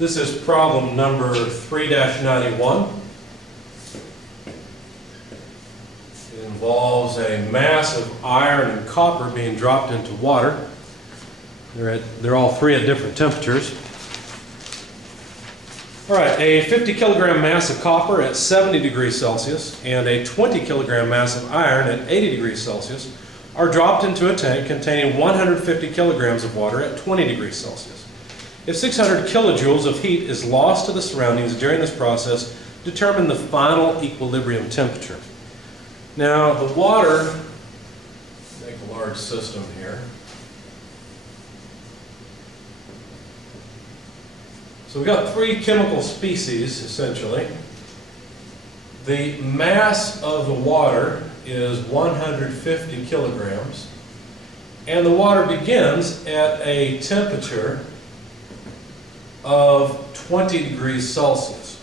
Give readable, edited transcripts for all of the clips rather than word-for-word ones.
This is problem number 3-91. It involves a mass of iron and copper being dropped into water. They're all three at different temperatures. All right, a 50 kilogram mass of copper at 70 degrees Celsius and a 20 kilogram mass of iron at 80 degrees Celsius are dropped into a tank containing 150 kilograms of water at 20 degrees Celsius. If 600 kilojoules of heat is lost to the surroundings during this process, determine the final equilibrium temperature. Now, the water, make a large system here. So we've got three chemical species, essentially. The mass of the water is 150 kilograms, and the water begins at a temperature of 20 degrees Celsius.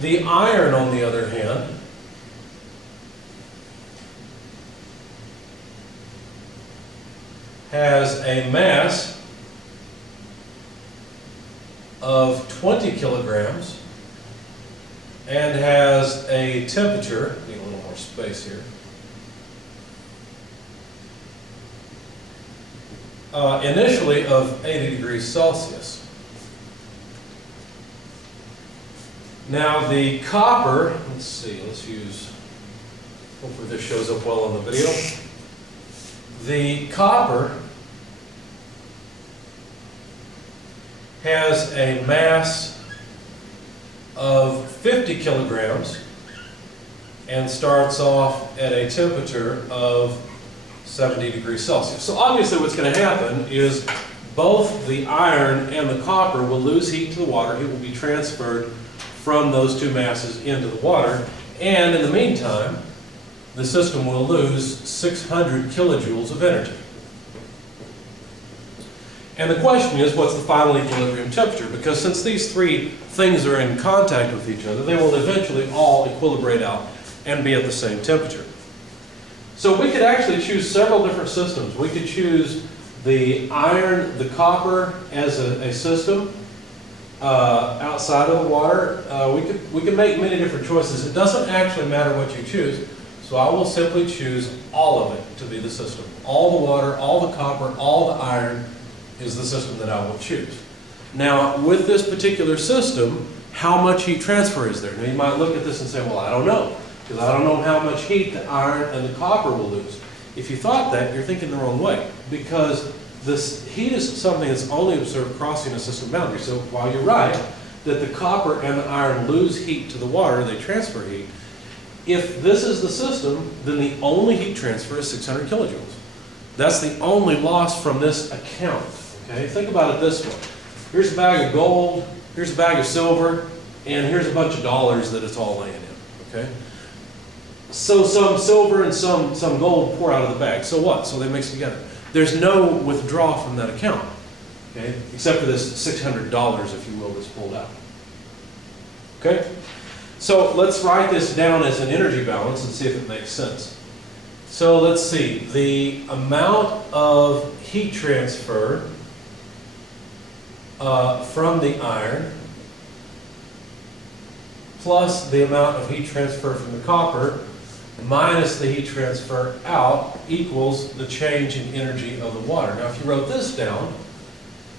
The iron, on the other hand, has a mass of 20 kilograms and has a temperature, need a little more space here, initially of 80 degrees Celsius. Now the copper, let's use, hopefully this shows up well on the video. The copper has a mass of 50 kilograms and starts off at a temperature of 70 degrees Celsius. So obviously what's going to happen is both the iron and the copper will lose heat to the water. It will be transferred from those two masses into the water, and in the meantime the system will lose 600 kilojoules of energy. And the question is, what's the final equilibrium temperature? Because since these three things are in contact with each other, they will eventually all equilibrate out and be at the same temperature. So we could actually choose several different systems. We could choose the iron, the copper as a system outside of the water. We could make many different choices. It doesn't actually matter what you choose, so I will simply choose all of it to be the system. All the water, all the copper, all the iron is the system that I will choose. Now, with this particular system, how much heat transfer is there? Now, you might look at this and say, well, I don't know, because I don't know how much heat the iron and the copper will lose. If you thought that, you're thinking the wrong way, because this heat is something that's only observed crossing a system boundary. So while you're right that the copper and the iron lose heat to the water, they transfer heat, if this is the system, then the only heat transfer is 600 kilojoules. That's the only loss from this account. Okay? Think about it this way. Here's a bag of gold, here's a bag of silver, and here's a bunch of dollars that it's all laying in. Okay? So some silver and some gold pour out of the bag. So what? So they mix together. There's no withdrawal from that account, okay? Except for this $600, if you will, that's pulled out. Okay? So let's write this down as an energy balance and see if it makes sense. So let's see. The amount of heat transfer from the iron plus the amount of heat transfer from the copper minus the heat transfer out equals the change in energy of the water. Now, if you wrote this down,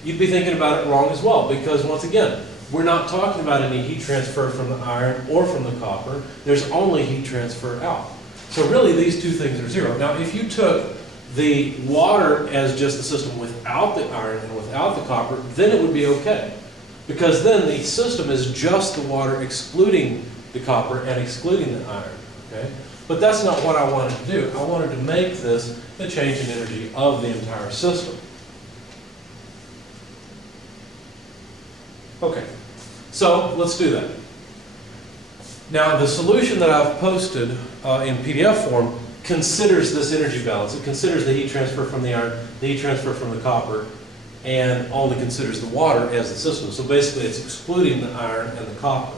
you'd be thinking about it wrong as well, because once again, we're not talking about any heat transfer from the iron or from the copper. There's only heat transfer out. So really, these two things are zero. Now, if you took the water as just the system without the iron and without the copper, then it would be okay, because then the system is just the water excluding the copper and excluding the iron. Okay? But that's not what I wanted to do. I wanted to make this the change in energy of the entire system. Okay, so let's do that. Now, the solution that I've posted in PDF form considers this energy balance. It considers the heat transfer from the iron, the heat transfer from the copper, and only considers the water as the system. So basically, it's excluding the iron and the copper.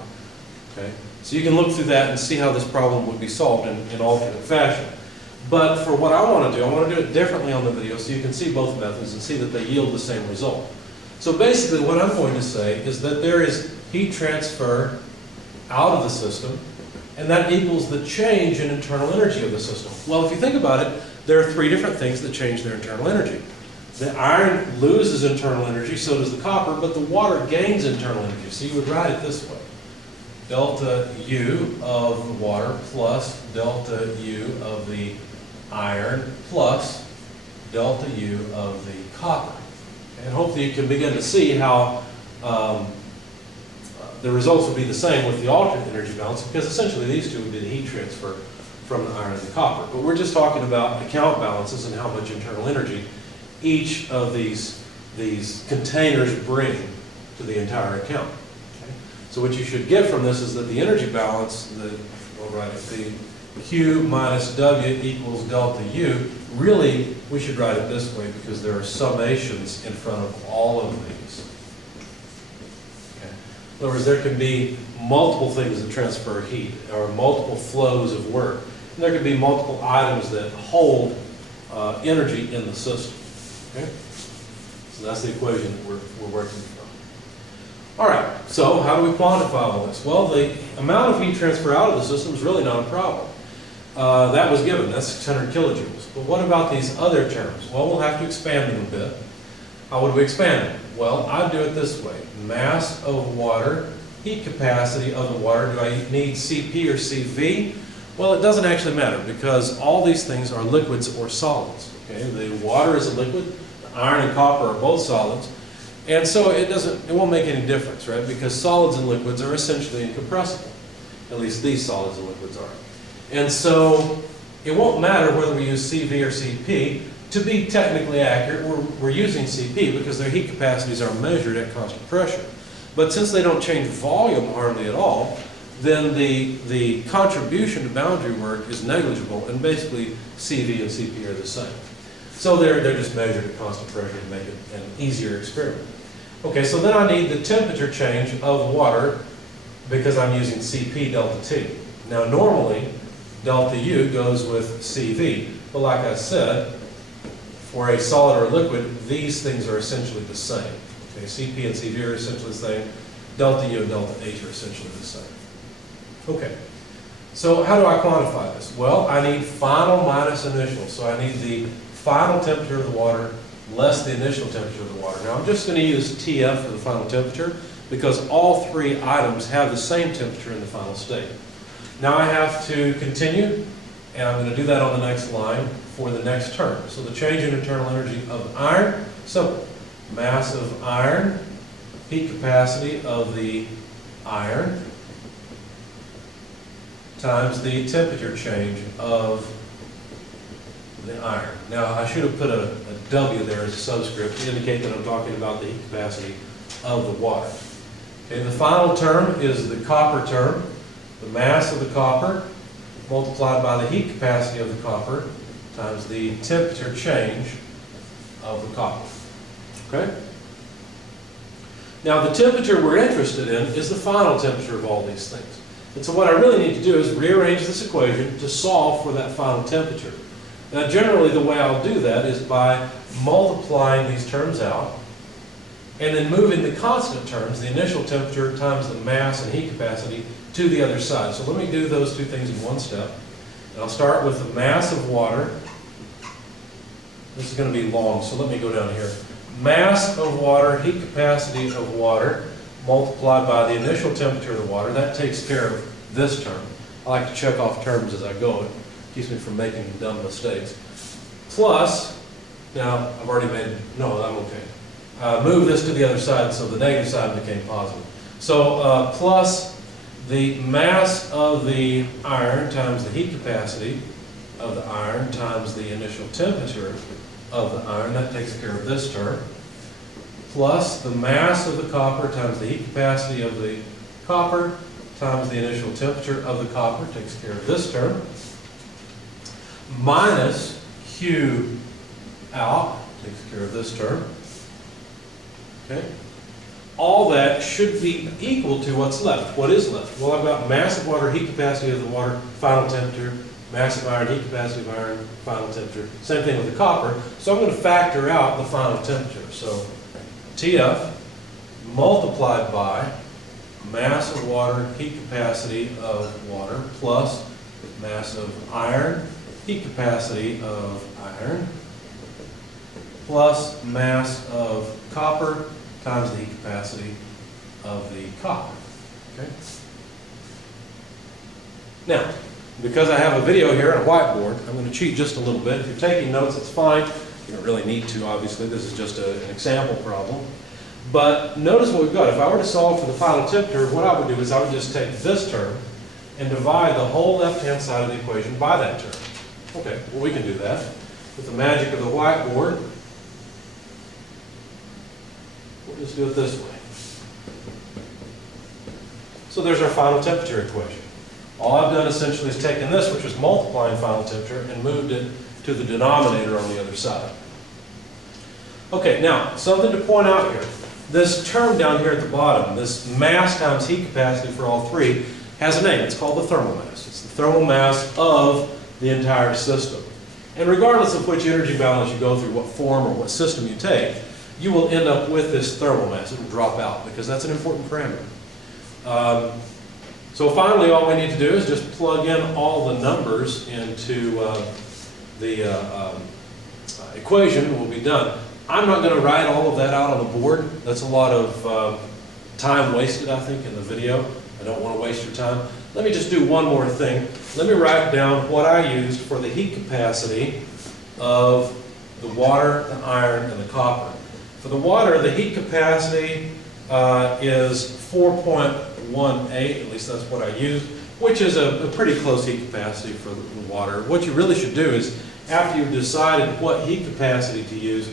Okay? So you can look through that and see how this problem would be solved in alternate fashion. But for what I want to do it differently on the video so you can see both methods and see that they yield the same result. So basically what I'm going to say is that there is heat transfer out of the system, and that equals the change in internal energy of the system. Well, if you think about it, there are three different things that change their internal energy. The iron loses internal energy, so does the copper, but the water gains internal energy. So you would write it this way. Delta U of the water plus delta U of the iron plus delta U of the copper. And hopefully you can begin to see how the results would be the same with the alternate energy balance, because essentially these two would be the heat transfer from the iron and the copper. But we're just talking about account balances and how much internal energy each of these containers bring to the entire account. Okay? So what you should get from this is that the energy balance, the Q minus W equals delta U, really we should write it this way because there are summations in front of all of these. Okay? In other words, there can be multiple things that transfer heat, or multiple flows of work. And there can be multiple items that hold energy in the system. Okay? So that's the equation that we're working from. All right, so how do we quantify all this? Well, the amount of heat transfer out of the system is really not a problem. That was given, that's 600 kilojoules. But what about these other terms? Well, we'll have to expand them a bit. How would we expand them? Well, I'd do it this way. Mass of water, heat capacity of the water. Do I need CP or CV? Well, it doesn't actually matter because all these things are liquids or solids. Okay? The water is a liquid, the iron and copper are both solids, and so it won't make any difference, right? Because solids and liquids are essentially incompressible. At least these solids and liquids are. And so it won't matter whether we use CV or CP. To be technically accurate, we're using CP because their heat capacities are measured at constant pressure. But since they don't change volume hardly at all, then the contribution to boundary work is negligible, and basically CV and CP are the same. So they're just measured at constant pressure to make it an easier experiment. Okay, so then I need the temperature change of water because I'm using CP delta T. Now normally, delta U goes with CV, but like I said, for a solid or a liquid, these things are essentially the same. Okay, CP and CV are essentially the same. Delta U and delta H are essentially the same. Okay, so how do I quantify this? Well, I need final minus initial. So I need the final temperature of the water less the initial temperature of the water. Now I'm just going to use TF for the final temperature because all three items have the same temperature in the final state. Now I have to continue, and I'm going to do that on the next line for the next term. So the change in internal energy of iron, simple. Mass of iron, heat capacity of the iron, times the temperature change of the iron. Now I should have put a W there as a subscript to indicate that I'm talking about the heat capacity of the water. Okay, the final term is the copper term, the mass of the copper multiplied by the heat capacity of the copper times the temperature change of the copper. Okay? Now the temperature we're interested in is the final temperature of all these things. And so what I really need to do is rearrange this equation to solve for that final temperature. Now generally the way I'll do that is by multiplying these terms out and then moving the constant terms, the initial temperature times the mass and heat capacity, to the other side. So let me do those two things in one step. And I'll start with the mass of water. This is going to be long, so let me go down here. Mass of water, heat capacity of water, multiplied by the initial temperature of the water. That takes care of this term. I like to check off terms as I go. It keeps me from making dumb mistakes. Plus, now I've already made, no, I'm okay. Move this to the other side, so the negative side became positive. So plus the mass of the iron times the heat capacity of the iron times the initial temperature of the iron, that takes care of this term, plus the mass of the copper times the heat capacity of the copper times the initial temperature of the copper, takes care of this term, minus Q out, takes care of this term. Okay? All that should be equal to what's left. What is left? Well, I've got mass of water, heat capacity of the water, final temperature, mass of iron, heat capacity of iron, final temperature. Same thing with the copper. So I'm going to factor out the final temperature. So TF multiplied by mass of water, heat capacity of water, plus mass of iron, heat capacity of iron, plus mass of copper times the heat capacity of the copper. Okay? Now, because I have a video here and a whiteboard, I'm going to cheat just a little bit. If you're taking notes, it's fine. You don't really need to, obviously. This is just an example problem. But notice what we've got. If I were to solve for the final temperature, what I would do is I would just take this term and divide the whole left-hand side of the equation by that term. Okay, well, we can do that. With the magic of the whiteboard, we'll just do it this way. So there's our final temperature equation. All I've done essentially is taken this, which was multiplying final temperature, and moved it to the denominator on the other side. Okay, now, something to point out here. This term down here at the bottom, this mass times heat capacity for all three, has a name. It's called the thermal mass. It's the thermal mass of the entire system. And regardless of which energy balance you go through, what form or what system you take, you will end up with this thermal mass. It will drop out because that's an important parameter. So finally, all we need to do is just plug in all the numbers into the equation, and we'll be done. I'm not going to write all of that out on the board. That's a lot of time wasted, I think, in the video. I don't want to waste your time. Let me just do one more thing. Let me write down what I used for the heat capacity of the water, the iron, and the copper. For the water, the heat capacity is 4.18, at least that's what I used, which is a pretty close heat capacity for the water. What you really should do is, after you've decided what heat capacity to use,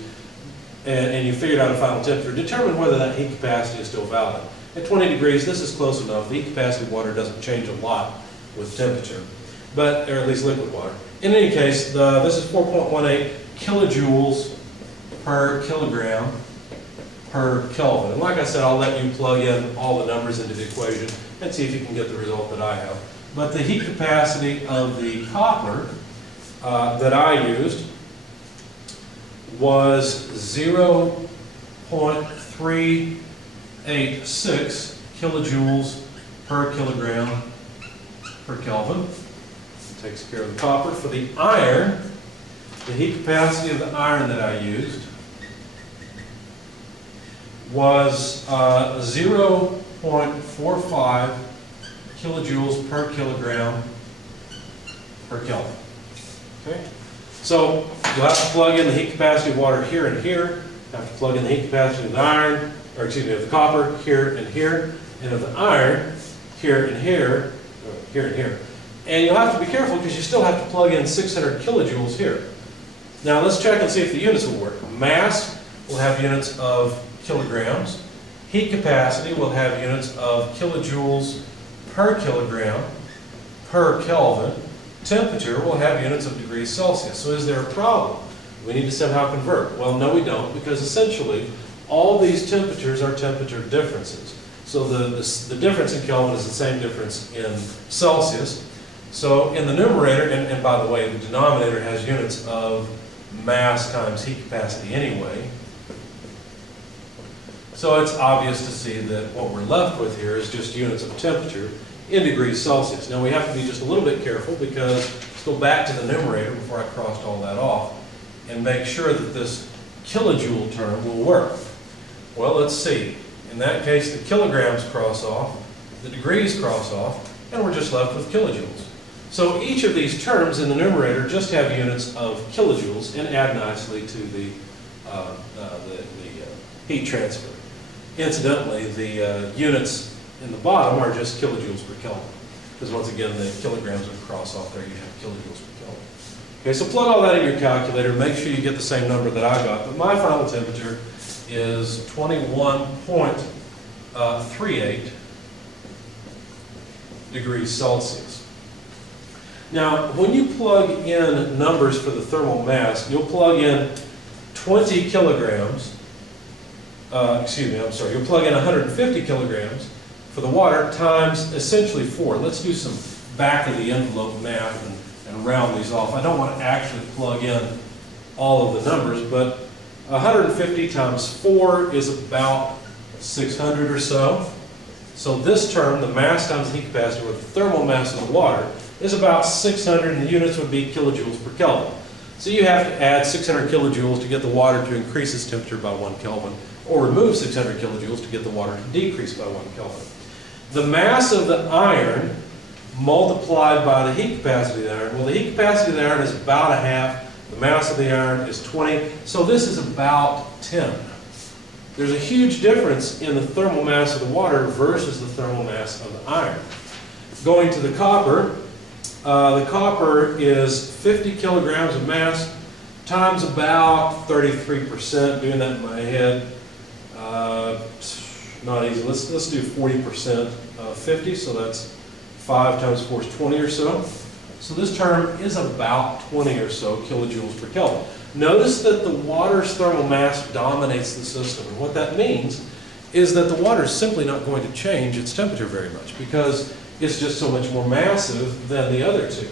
and you figured out a final temperature, determine whether that heat capacity is still valid. At 20 degrees, this is close enough. The heat capacity of water doesn't change a lot with temperature, or at least liquid water. In any case, this is 4.18 kilojoules per kilogram per Kelvin. And like I said, I'll let you plug in all the numbers into the equation and see if you can get the result that I have. But the heat capacity of the copper that I used was 0.386 kilojoules per kilogram per Kelvin. Takes care of the copper. For the iron, the heat capacity of the iron that I used was 0.45 kilojoules per kilogram per Kelvin. Okay? So you'll have to plug in the heat capacity of water here and here. You have to plug in the heat capacity of the iron, or excuse me, of the copper here and here, and of the iron here and here, or here and here. And you'll have to be careful because you still have to plug in 600 kilojoules here. Now let's check and see if the units will work. Mass will have units of kilograms. Heat capacity will have units of kilojoules per kilogram per Kelvin. Temperature will have units of degrees Celsius. So is there a problem? We need to somehow convert. Well, no we don't, because essentially all these temperatures are temperature differences. So the difference in Kelvin is the same difference in Celsius. So in the numerator, and by the way, the denominator has units of mass times heat capacity anyway. So it's obvious to see that what we're left with here is just units of temperature in degrees Celsius. Now we have to be just a little bit careful because let's go back to the numerator before I crossed all that off and make sure that this kilojoule term will work. Well, let's see. In that case, the kilograms cross off, the degrees cross off, and we're just left with kilojoules. So each of these terms in the numerator just have units of kilojoules and add nicely to the heat transfer. Incidentally, the units in the bottom are just kilojoules per Kelvin, because once again the kilograms would cross off there, you have kilojoules per Kelvin. Okay, so plug all that in your calculator, make sure you get the same number that I got, but my final temperature is 21.38 degrees Celsius. Now, when you plug in numbers for the thermal mass, you'll plug in 20 kilograms, you'll plug in 150 kilograms for the water times essentially 4. Let's do some back of the envelope math and round these off. I don't want to actually plug in all of the numbers, but 150 times 4 is about 600 or so. So this term, the mass times the heat capacity, or the thermal mass of the water, is about 600, and the units would be kilojoules per Kelvin. So you have to add 600 kilojoules to get the water to increase its temperature by 1 Kelvin, or remove 600 kilojoules to get the water to decrease by 1 Kelvin. The mass of the iron multiplied by the heat capacity of the iron, well, the heat capacity of the iron is about a half, the mass of the iron is 20, so this is about 10. There's a huge difference in the thermal mass of the water versus the thermal mass of the iron. Going to the copper is 50 kilograms of mass times about 33%, doing that in my head. Not easy. Let's do 40% of 50, so that's 5 times 4 is 20 or so. So this term is about 20 or so kilojoules per Kelvin. Notice that the water's thermal mass dominates the system, and what that means is that the water is simply not going to change its temperature very much because it's just so much more massive than the other two.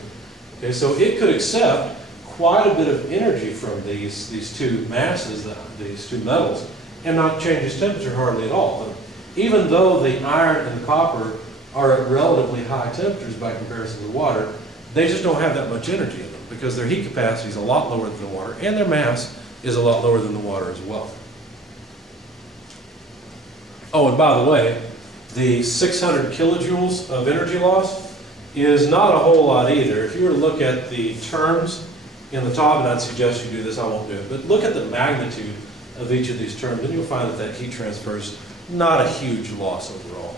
Okay, so it could accept quite a bit of energy from these two masses, these two metals, and not change its temperature hardly at all. But even though the iron and the copper are at relatively high temperatures by comparison to the water, they just don't have that much energy in them because their heat capacity is a lot lower than the water, and their mass is a lot lower than the water as well. Oh, and by the way, the 600 kilojoules of energy loss is not a whole lot either. If you were to look at the terms in the top, and I'd suggest you do this, I won't do it, but look at the magnitude of each of these terms, and you'll find that that heat transfer is not a huge loss overall.